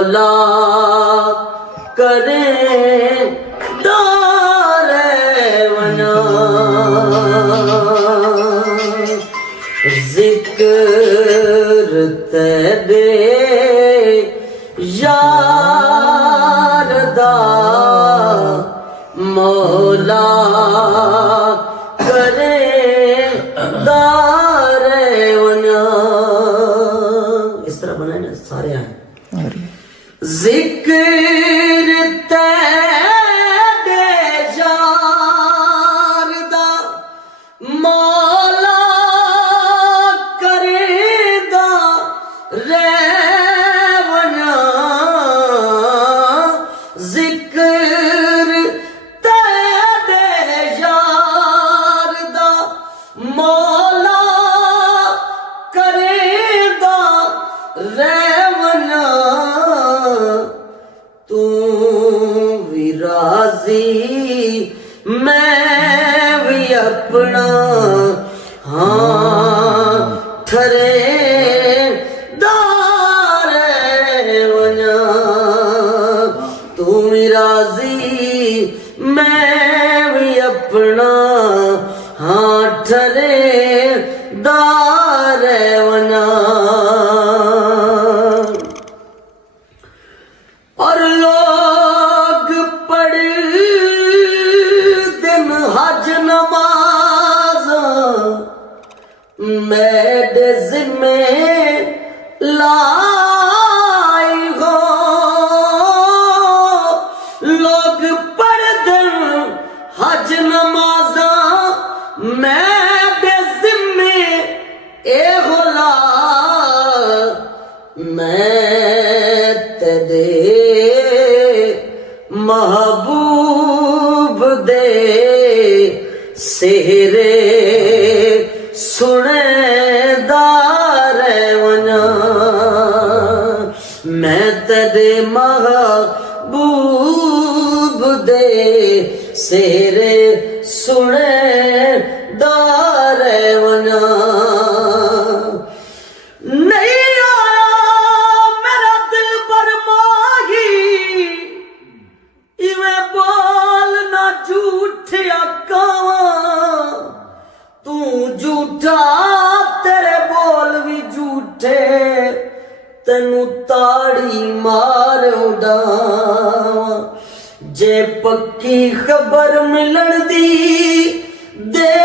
مولا کرے دار ونا ذکر تیرے یار دا مولا کرے دار ونا. اس طرح بنائے نا سارے آئے. ذکر تیرے یار دا مولا کرے دار ونا ذکر تیرے یار دا مولا کرے دار ونا تو بھی راضی میں بھی اپنا ہاں ٹھرے دار ونا تو بھی راضی میں بھی اپنا ہاں ٹھرے دار ونا. اور لوگ پڑھتے حج نماز میرے ذمے لائی ہو. لوگ پڑھتے حج نماز میرے ذمے اے غلا میں تیرے محبوب دے سہرے سنے دار ونا میں تیرے محبوب دے سہرے سنے دار ونا. نہیں آیا میرا دل پر ماہی ایویں بولنا جھوٹے کاواں تو جھوٹا تیرے بول بھی جھوٹے تینوں تاڑی مار اڈاواں. جے پکی خبر ملن دی دے